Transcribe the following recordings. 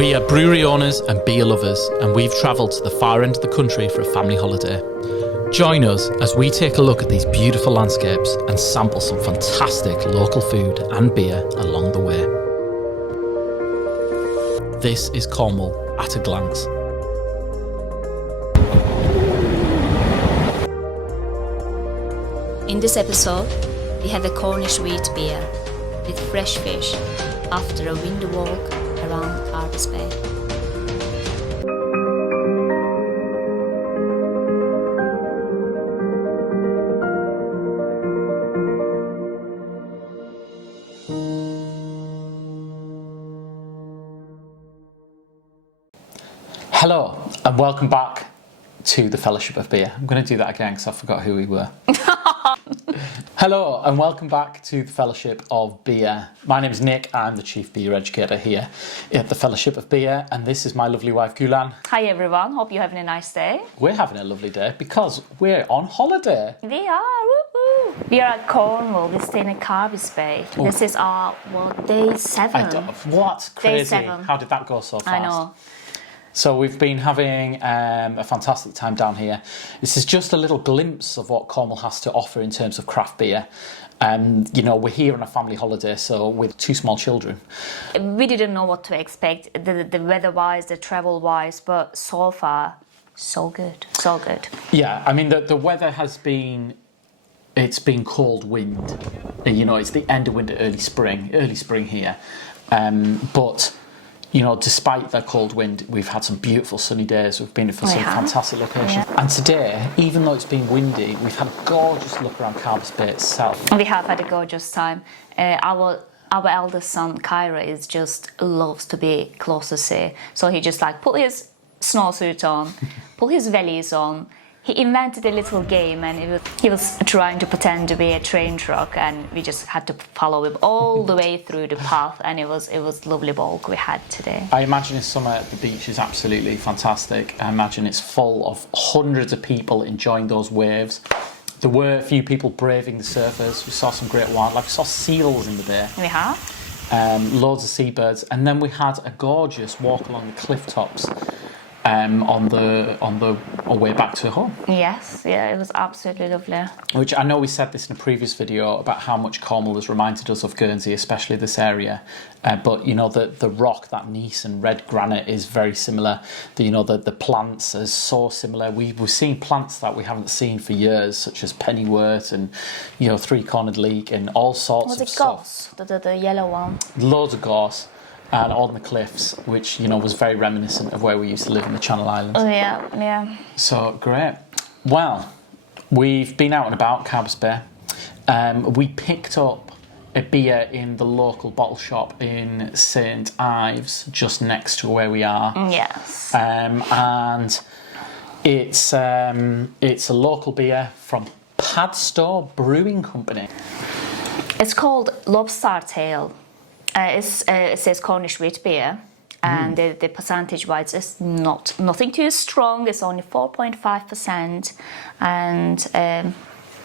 We are brewery owners and beer lovers, and we've travelled to the far end of the country for a family holiday. Join us as we take a look at these beautiful landscapes and sample some fantastic local food and beer along the way. This is Cornwall at a glance. In this episode, we have a Cornish wheat beer with fresh fish after a windy walk around Padstow Bay. Hello and welcome back to the Fellowship of Beer. I'm going to do that again because I forgot who we were. Hello and welcome back to the Fellowship of Beer. My name is Nick, I'm the Chief Beer Educator here at the Fellowship of Beer, and this is my lovely wife Gulan. Hi everyone, hope you're having a nice day. We're having a lovely day because we're on holiday. We are, woo-hoo. We are at Cornwall, we stay in Padstow Bay. Ooh. This is our, day 7. What? Crazy. Day 7. How did that go so fast? I know. So we've been having a fantastic time down here. This is just a little glimpse of what Cornwall has to offer in terms of craft beer. You know, we're here on a family holiday, so with 2 small children. We didn't know what to expect, the weather-wise, the travel-wise, but so far, so good, so good. Yeah, I mean, the weather has been, it's been cold wind. You know, it's the end of winter, early spring here. But you know, despite the cold wind, we've had some beautiful sunny days. We've been for some fantastic locations. Yeah. And today, even though it's been windy, we've had a gorgeous look around Padstow Bay itself. We have had a gorgeous time. Our eldest son, Kyra, is just loves to be close to sea. So he just like put his snowsuit on, put his wellies on. He invented a little game, and he was trying to pretend to be a train truck, and we just had to follow him all the way through the path, and it was lovely walk we had today. I imagine this summer at the beach is absolutely fantastic. I imagine it's full of hundreds of people enjoying those waves. There were a few people braving the surfers. We saw some great wildlife. We saw seals in the bay. We have. Loads of seabirds, and then we had a gorgeous walk along the cliff tops. On the way back to home. Yes, yeah, it was absolutely lovely. Which I know we said this in a previous video about how much Cornwall has reminded us of Guernsey, especially this area. But you know, the rock, that gneiss and red granite is very similar. The plants are so similar. We're seeing plants that we haven't seen for years, such as pennywort and three-cornered leek and all sorts of stuff. Was it gorse, the yellow one? Loads of gorse. And on the cliffs, which, was very reminiscent of where we used to live in the Channel Islands. Oh, yeah, yeah. So, great. Well, we've been out and about Padstow Bay. We picked up a beer in the local bottle shop in St Ives, just next to where we are. Yes. And it's a local beer from Padstow Brewing Company. It's called Lobster Tail. It says Cornish wheat beer, and the percentage-wise is nothing too strong. It's only 4.5%, and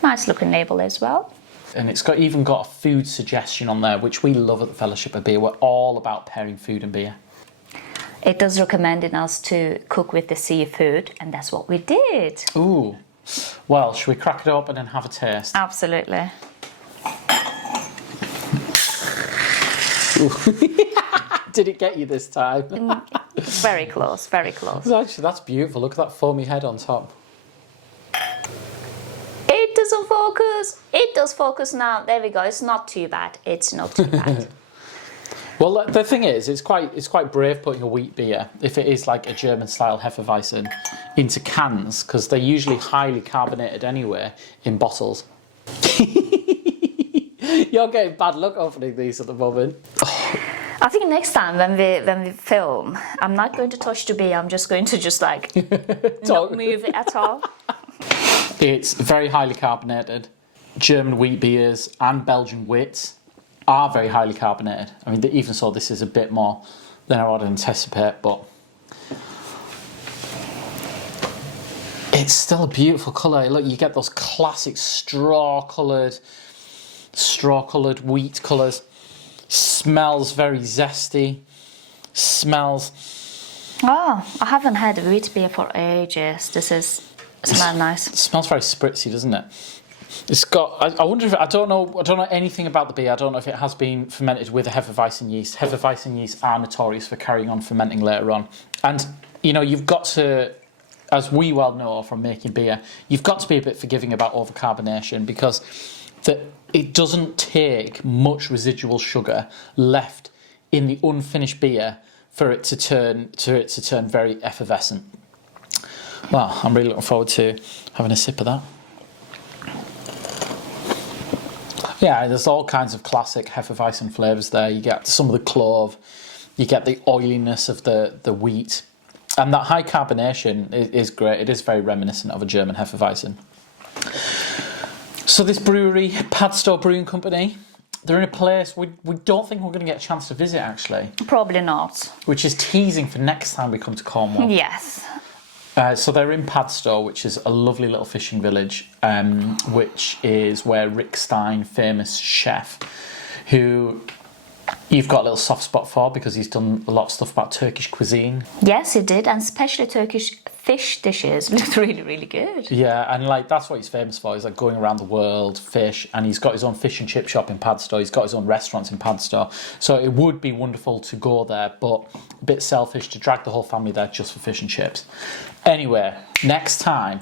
nice-looking label as well. And it's even got a food suggestion on there, which we love at the Fellowship of Beer. We're all about pairing food and beer. It does recommending us to cook with the seafood, and that's what we did. Ooh, well, should we crack it open and have a taste? Absolutely. Did it get you this time? Very close, very close. Actually, that's beautiful. Look at that foamy head on top. It doesn't focus. It does focus now. There we go. It's not too bad. It's not too bad. Well, the thing is, it's quite brave putting a wheat beer, if it is like a German-style Hefeweizen, into cans, because they're usually highly carbonated anyway in bottles. You're getting bad luck opening these at the moment. I think next time when we film, I'm not going to touch the beer. I'm just going to not move it at all. It's very highly carbonated. German wheat beers and Belgian wits are very highly carbonated. I mean, even so, this is a bit more than I would anticipate, but it's still a beautiful colour. Look, you get those classic straw-coloured wheat colours. Smells very zesty. Smells. Oh, I haven't had wheat beer for ages. This smells nice. It smells very spritzy, doesn't it? It's got. I wonder if I don't know anything about the beer. I don't know if it has been fermented with a Hefeweizen yeast. Hefeweizen yeast are notorious for carrying on fermenting later on, and you've got to, as we well know from making beer, you've got to be a bit forgiving about overcarbonation because it doesn't take much residual sugar left in the unfinished beer for it to turn very effervescent. Well, I'm really looking forward to having a sip of that. Yeah, there's all kinds of classic Hefeweizen flavours there. You get some of the clove, you get the oiliness of the wheat, and that high carbonation is great. It is very reminiscent of a German Hefeweizen. So this brewery, Padstow Brewing Company, they're in a place we don't think we're going to get a chance to visit, actually. Probably not. Which is teasing for next time we come to Cornwall. Yes. So they're in Padstow, which is a lovely little fishing village, which is where Rick Stein, famous chef, who you've got a little soft spot for because he's done a lot of stuff about Turkish cuisine. Yes, he did, and especially Turkish fish dishes looked really, really good. Yeah, and that's what he's famous for. He's going around the world, fish, and he's got his own fish and chip shop in Padstow. He's got his own restaurants in Padstow. So it would be wonderful to go there, but a bit selfish to drag the whole family there just for fish and chips. Anyway, next time.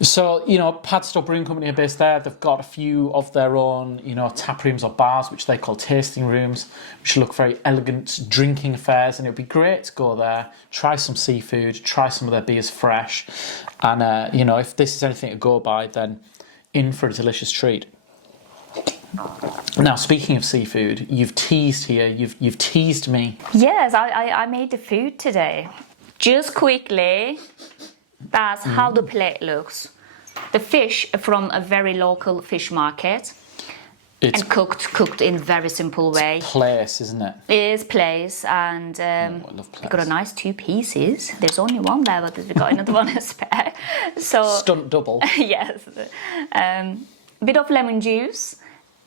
So, Padstow Brewing Company are based there. They've got a few of their own, tap rooms or bars, which they call tasting rooms, which look very elegant drinking affairs. And it would be great to go there, try some seafood, try some of their beers fresh. And, if this is anything to go by, then in for a delicious treat. Now, speaking of seafood, you've teased here, you've teased me. Yes, I made the food today. Just quickly, that's how the plate looks. The fish from a very local fish market. And cooked in very simple way. It's Plaice, isn't it? It is Plaice, and I love Plaice. we got a nice 2 pieces. There's only one there, but we got another one spare. So stunt double. Yes. Bit of lemon juice,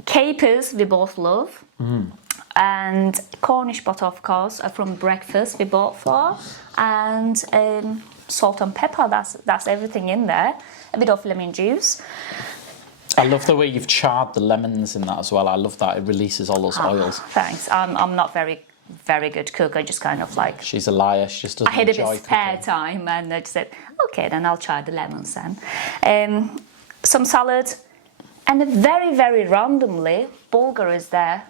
capers we both love, and Cornish butter, of course, from breakfast we bought for, and salt and pepper. That's everything in there. A bit of lemon juice. I love the way you've charred the lemons in that as well. I love that. It releases all those oils. Thanks. I'm not very good cook. I just kind of like... She's a liar. She just doesn't enjoy cooking. I had a bit spare time and I just said, okay, then I'll try the lemons then. Some salad, and very, very randomly, bulgur is there.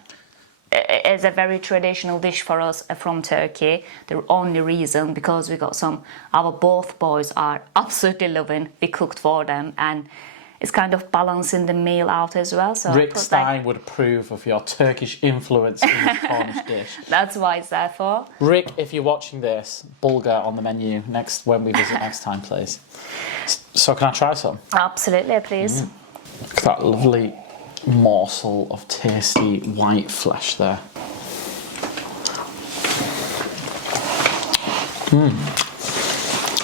It's a very traditional dish for us from Turkey. The only reason, because we got our both boys are absolutely loving. We cooked for them, and it's kind of balancing the meal out as well. So Rick Stein would approve of your Turkish influence in the Cornish dish. That's why it's there for. Rick, if you're watching this, bulgur on the menu when we visit next time, please. So can I try some? Absolutely, please. Look at that lovely morsel of tasty white flesh there.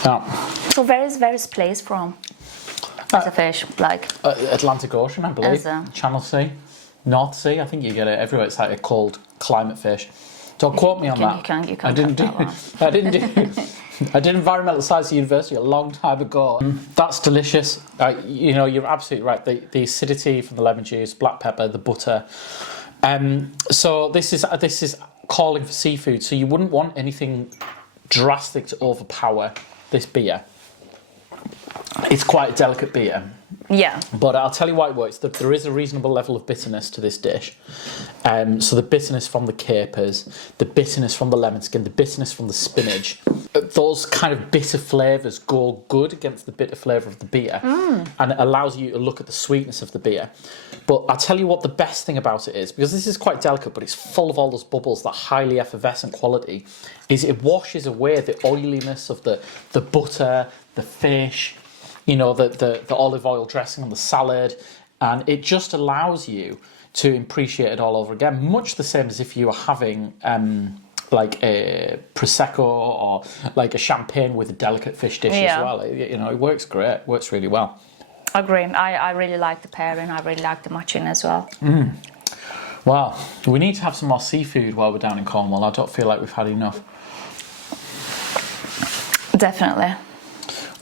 Yeah. So where is Plaice from? As a fish, like Atlantic Ocean, I believe. Channel Sea, North Sea. I think you get it everywhere. It's like a cold climate fish. Don't quote me on that. You can't. I did environmental science at university a long time ago. That's delicious. You're absolutely right. The acidity from the lemon juice, black pepper, the butter. So this is calling for seafood. So you wouldn't want anything drastic to overpower this beer. It's quite a delicate beer. Yeah. But I'll tell you why it works. There is a reasonable level of bitterness to this dish. So the bitterness from the capers, the bitterness from the lemon skin, the bitterness from the spinach, those kind of bitter flavours go good against the bitter flavour of the beer. And it allows you to look at the sweetness of the beer. But I'll tell you what the best thing about it is, because this is quite delicate, but it's full of all those bubbles, that highly effervescent quality, is it washes away the oiliness of the butter, the fish, the olive oil dressing on the salad, and it just allows you to appreciate it all over again, much the same as if you were having like a prosecco or like a champagne with a delicate fish dish as well. It works great, works really well. Agree. I really like the pairing. I really like the matching as well. Well, we need to have some more seafood while we're down in Cornwall. I don't feel like we've had enough. Definitely.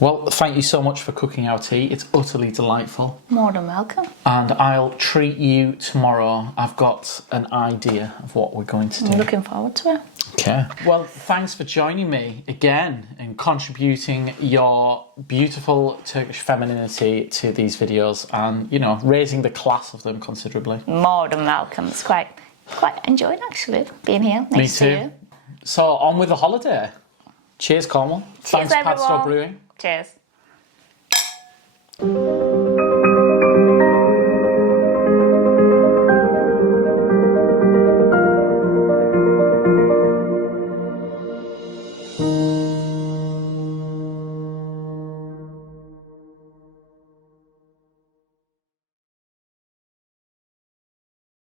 Well, thank you so much for cooking our tea. It's utterly delightful. More than welcome. And I'll treat you tomorrow. I've got an idea of what we're going to do. I'm looking forward to it. Okay. Well, thanks for joining me again and contributing your beautiful Turkish femininity to these videos and, you know, raising the class of them considerably. More than welcome. It's quite enjoying actually being here next to you. So on with the holiday. Cheers, Cornwall. Cheers, Thanks, Padstow everyone. Brewing. Cheers.